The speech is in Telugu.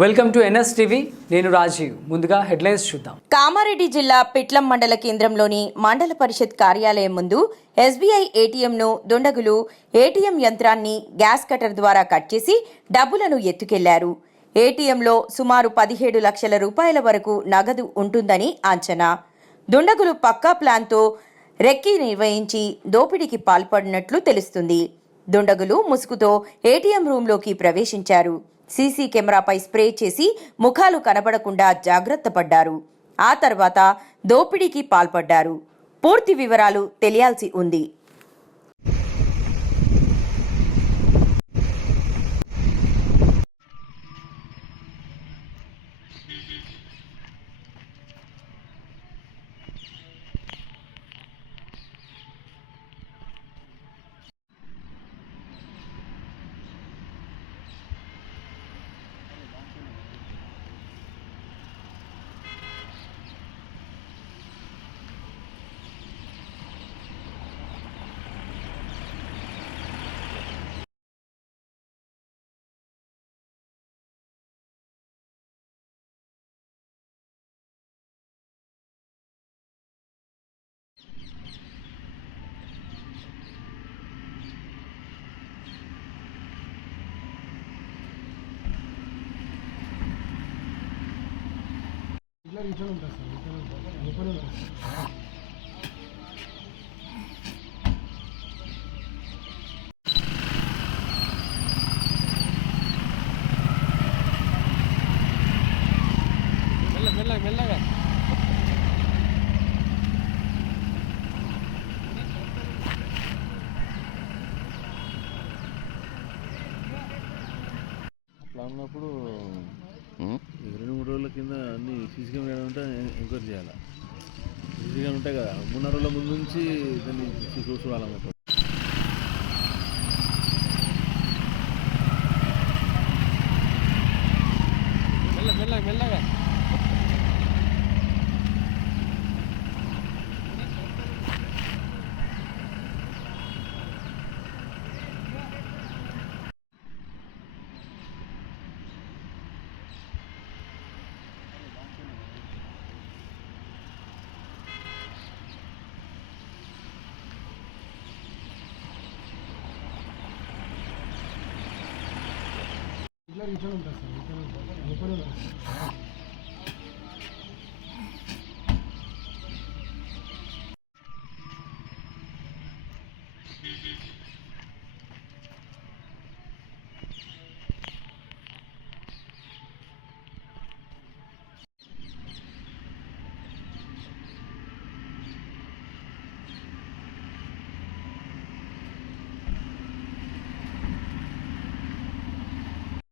Welcome to NS TV. నేను రాజీవ్. ముందుగా హెడ్లైన్స్ చూద్దాం. కామారెడ్డి జిల్లా పిట్లం మండల కేంద్రంలోని మండల పరిషత్ కార్యాలయం ముందు ఎస్బీఐ ఏటీఎంను దుండగులు ఏటీఎం యంత్రాన్ని గ్యాస్ కటర్ ద్వారా కట్ చేసి డబ్బులను ఎత్తుకెళ్లారు. ఏటీఎంలో సుమారు 17 లక్షల రూపాయల వరకు నగదు ఉంటుందని అంచనా. దుండగులు పక్కా ప్లాన్తో రెక్కీ నిర్వహించి దోపిడీకి పాల్పడినట్లు తెలుస్తుంది. దుండగులు ముసుగుతో ఏటీఎం రూంలోకి ప్రవేశించారు. సీసీ కెమెరాపై స్ప్రే చేసి ముఖాలు కనబడకుండా జాగ్రత్త పడ్డారు. ఆ తర్వాత దోపిడీకి పాల్పడ్డారు. పూర్తి వివరాలు తెలియాల్సి ఉంది. మెల్లగా అట్లా ఉన్నప్పుడు 2-3 రోజుల కింద అన్ని సీసీ కెమెరా ఉంటే ఎంక్వైరీ చేయాలి. సీసీ కెమెరా ఉంటాయి కదా, 3-4 రోజుల ముందు నుంచి దాన్ని చూడాలన్నమాట. మెల్లగా